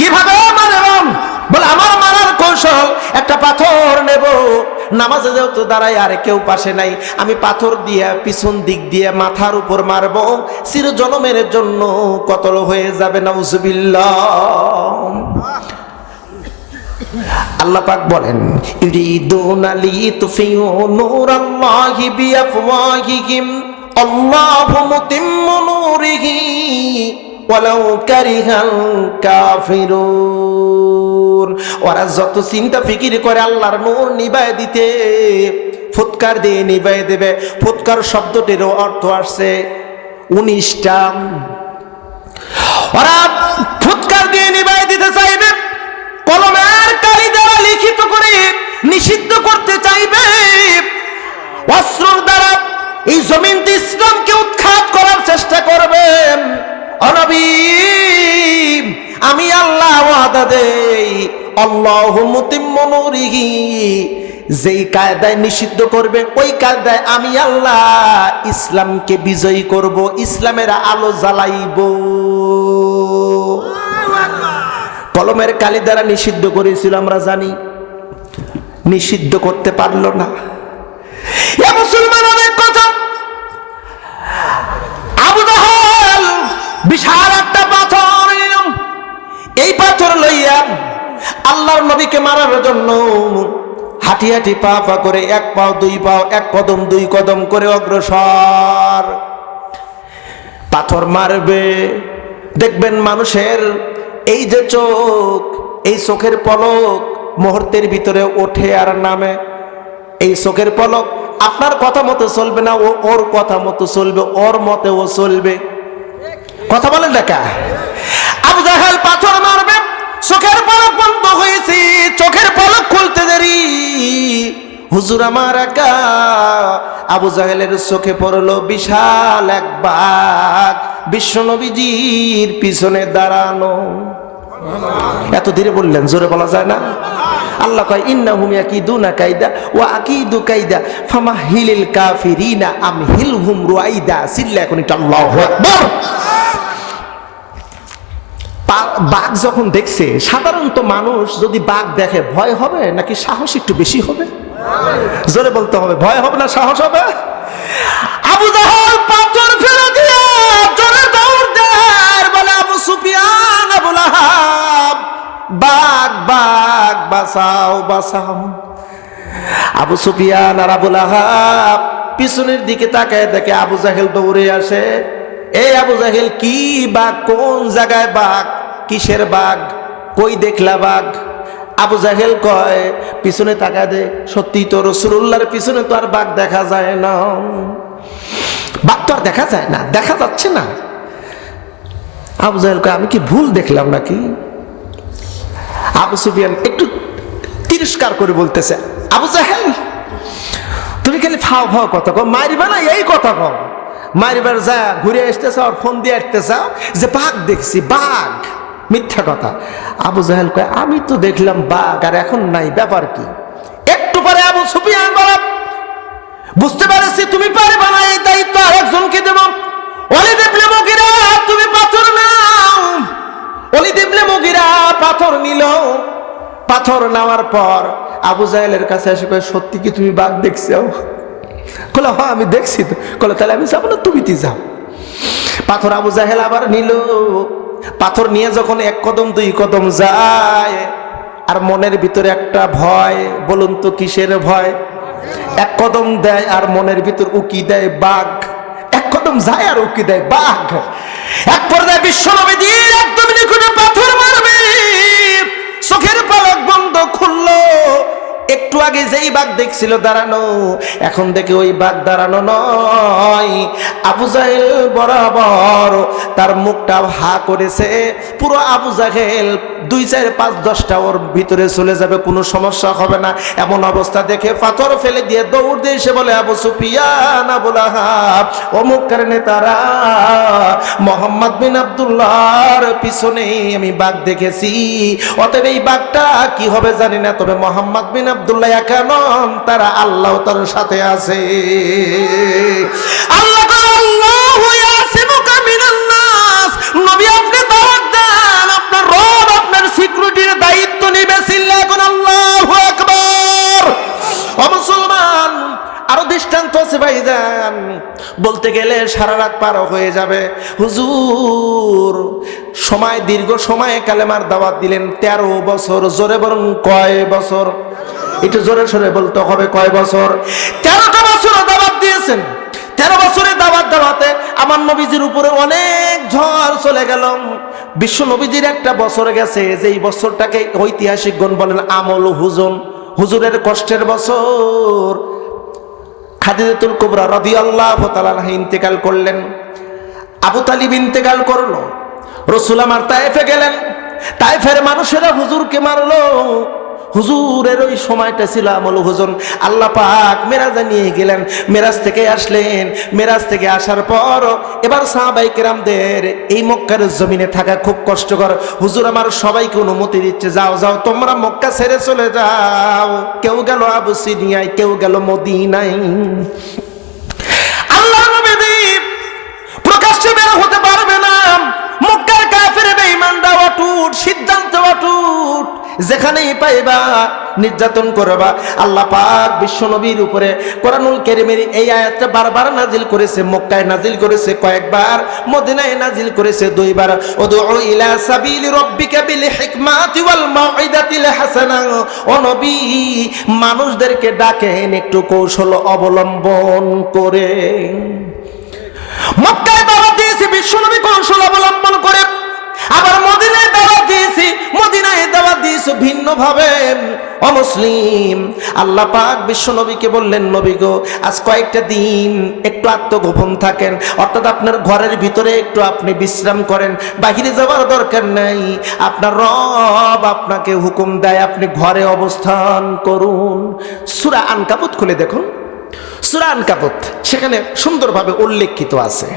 কিভাবে মারলাম? বলে আমার মারার কৌশল, একটা পাথর নেব, নামাজে যেহেতু দাঁড়াই আর কেউ পাশে নাই, আমি পাথর দিয়ে পিছন দিক দিয়ে মাথার উপর মারবো, চির জনমের জন্য কতল হয়ে যাবে। নাউজুবিল্লাহ। আল্লাহ পাক বলেন, ইউরিদুনা লিতুফিউ নূরাল্লাহি বিআফওয়াহিহিম আল্লাহু মুতিম্মু নূরিহি ওয়ালাউ কারিহাল কাফিরুন। ওরা যত চিন্তা ফিকির করে আল্লাহর নূর নিভায় দিতে, ফুৎকার দিয়ে নিভায় দেবে। ফুৎকার শব্দটিরও অর্থ আসছে 19টা। ওরা ফুৎকার দিয়ে নিভায় দিতে চাইবে, কলমের কালি দ্বারা লিখিত করে নিষিদ্ধ করতে চাইবে, অস্ত্রের দ্বারা এই জমিনতে ইসলামকে উৎখাত করার চেষ্টা করবেন। নবী, আমি আল্লাহ ওয়াদা দেই, আল্লাহু মুতিম্মু নূরিহি, যেই কায়দায় নিষিদ্ধ করবে ওই কায়দায় আমি আল্লাহ ইসলামকে বিজয়ী করব, ইসলামের আলো জ্বালাইব। কলমের কালি দ্বারা নিষিদ্ধ করেছিল, আমরা জানি, নিষিদ্ধ করতে পারল না। এ মুসলমান, অনেক কথা। আবু জাহেল বিশাল একটা পাথর নিলাম, এই পাথর লইয়া আল্লাহর নবীকে মারার জন্য হাঁটি হাঁটি পা পা করে, এক পাও দুই পাও, এক কদম দুই কদম করে অগ্রসর। পাথর মারবে, দেখবেন মানুষের এই যে চোখ, এই চোখের পলক মুহূর্তের ভিতরে ওঠে আর নামে। এই চোখের পলক আপনার কথা মতো চলবে না, ও ওর কথা মতো চলবে, ওর মতে ও চলবে। কথা বলেন না কা? আবু জাহেল পাথর মারবে, চোখের পলক বন্ধ হয়েছে, চোখের পলক খুলতে দেরি। হুজুর আমার একা, আবু জাহেলের চোখে পড়লো বিশাল এক বাঘ বিশ্ব নবীজির পিছনে দাঁড়ানো। এত ধীরে বললেন, জোরে বলা যায় না? আল্লাহ কয়, ইন্নাহুম ইয়াকিদুনা কায়দা ওয়া আকিদু কায়দা ফামাহিলিল কাফিরিনা আমহিলহুম রুয়াইদা। সিল্লা এখন এটা আল্লাহু আকবার। বাঘ যখন দেখছে, সাধারণত মানুষ যদি বাঘ দেখে ভয় হবে নাকি সাহস একটু বেশি হবে? জোরে বলতে হবে, ভয় হবে না সাহস হবে? আবু জাহেল পাথর ফেলে দিয়ে জোরে দৌড় দেয়, বলে আবু সুফিয়ান, আবু লাহাব, বাঘ বাঘ, বাঁচাও বাঁচাও। আবু সুফিয়ান আর আবু লাহাব পিছনের দিকে তাকায় দেখে আবু জাহেল দৌড়ে আসে। এই আবু জাহেল, কি বাঘ? কোন জায়গায় বাঘ? কিসের বাঘ? কই দেখলা বাঘ? আবু জাহেল কয়, পিছনে তাকায় দে, সত্যি তো রাসূলুল্লাহর পিছনে তো আর বাঘ দেখা যায় না। বাঘ তো আর দেখা যায় না, দেখা যাচ্ছে না। আবু জাহেল কয়, আমি কি ভুল দেখলাম নাকি? আবু সুফিয়ান একটু তিরস্কার করে বলতেছে, আবু জাহেল তুমি খালি ফাও ফাও কথা কও, মারিবা না এই কথা কও। মারিবার যা ঘুরে আসতে চাও আর ফোন দিয়ে আসতে চাও যে বাঘ দেখছি, বাঘ, মিথ্যা কথা। আবু জাহেল কয়, আমি তো দেখলাম বাঘ আর এখন নাই, ব্যাপার কি? একটু পরে আবু সুফিয়ান বলে, বুঝতে পারছি তুমি পারবে না, এই দায়িত্ব আরেকজনকে দেব। ওয়ালিদ ইবনে মুগিরা, তুমি পাথর নাও। ওয়ালিদ ইবনে মুগিরা পাথর নিল। পাথর নেওয়ার পর আবু জাহেলের কাছে এসে কয়, সত্যি কি তুমি বাঘ দেখছো? কলে, হ্যাঁ আমি দেখছি তো। কলে, তাহলে আমি যাবো না, তুমি তি যাও। পাথর আবু জাহেল আবার নিল। পাথর নিয়ে যখন এক কদম দুই কদম যায়, আর মনের ভিতরে একটা ভয়, বলুন তো কিসের ভয়? এক কদম দেয় আর মনের ভিতর উকি দেয় বাঘ, এক কদম যায় আর উকি দেয় বাঘ। এক পর্যায়ে বিশ্ব নবীর একদম নিকটে পাথর মারবে, চোখের পলক বন্ধ খুললো। একটু আগে যেই বাঘ দেখছিল দাঁড়ানো, এখন দেখে ওই বাঘ দাঁড়ানো নয়। আবু জাহেল বরাবর তার মুখটা হা করেছে। পুরো আবু জাহেল 2, 4, 5, 10টা ওর ভিতরে চলে যাবে, কোনো সমস্যা হবে না। এমন অবস্থা দেখে পাথর ফেলে দিয়ে দৌড় দিয়ে এসে বলে, আবু সুফিয়ান, আবু লাহাব, অমুকের নেতারা, মোহাম্মদ বিন আব্দুল্লাহর পিছনে আমি বাঘ দেখেছি। অতএব এই বাঘটা কি হবে জানি না, তবে মোহাম্মদ বিন আব্দুল্লাহ কেমন, তারা আল্লাহ তার সাথে আছে। আল্লাহ আল্লাহু ইয়াসিমুকা মিনান নাস। নবী আপনি দাওয়াত দেন, আপনার রব আপনার বলতেছে ভাইজান বলতে গেলে সারা রাত পার হয়ে যাবে। হুজুর সময় দীর্ঘ সময়ে কালেমার দাওয়াত দিলেন 13 বছর। জোরে বলুন কয় বছর? একটু জোরে সোরে বলতে হবে, কয় বছর? 13টা বছর দাওয়াত দিয়েছেন। 13 বছরের দাওয়াতে আমার নবীজির উপরে অনেক ঝড় চলে গেল। বিশ্ব নবীজির একটা বছর গেছে, যেই বছরটাকে ঐতিহাসিকগণ বলেন আমল হুজুন, হুজুরের কষ্টের বছর। খাদিজাতুল কুবরা রাদিয়াল্লাহু তাআলা আনহা ইন্তেকাল করলেন, আবু তালিব ইন্তেকাল করলো, রাসূল আমার তায়েফে গেলেন। তায়েফের মানুষেরা হুজুরকে মারলো। হুজুরের ওই সময়টা ছিল আমল হুজুন। আল্লাহ পাক মেরাজে নিয়ে গেলেন, মেরাজ থেকে আসলেন। মেরাজ থেকে আসার পর এবার সাহাবায়ে কেরামদের এই মক্কার জমিনে থাকা খুব কষ্টকর। হুজুর আমার সবাইকে অনুমতি দিচ্ছে, যাও যাও তোমরা মক্কা ছেড়ে চলে যাও। কেউ গেল আবুসিনিয়ায়, কেউ গেল মদিনায়। আল্লাহ নবী প্রকাশ্যে বের হতে পারবে না। মক্কার কাফের বেঈমানরা অটুট, সিদ্ধান্ত অটুট, যেখানেই পাইবা নির্যাতন করবা। আল্লাহ পাক বিশ্ব নবীর উপরে কোরআনুল কারীমের এই আয়াতটা বারবার নাজিল করেছে। মক্কায় নাজিল করেছে কয়েকবার, মদিনায় নাজিল করেছে 2 বার। উদউ ইলা সাবিলি রাব্বিকা বিল হিকমাতি ওয়াল মাউইদাতিল হাসানা। ও নবী মানুষদেরকে ডাকেন একটু কৌশল অবলম্বন করে। মক্কায় দাওয়াত দিয়েছি বিশ্বনবী কৌশল অবলম্বন করে, আবার মদিনায় দাওয়াত দিয়েছি, মদিনায় দাওয়াত দিয়েছি ভিন্ন ভাবে। অমুসলিম আল্লাহ পাক বিশ্বনবীকে বললেন, নবী গো আজ কয়েকটা দিন একটু আত্মগোপন থাকেন, অর্থাৎ আপনার ঘরের ভিতরে একটু আপনি বিশ্রাম করেন, বাহিরে যাওয়ার দরকার নাই। আপনার রব আপনাকে হুকুম দেয় আপনি ঘরে অবস্থান করুন। সূরা আনকাবুত খুলে দেখুন, সূরা আনকাবুত, সেখানে সুন্দরভাবে উল্লেখিত আছে।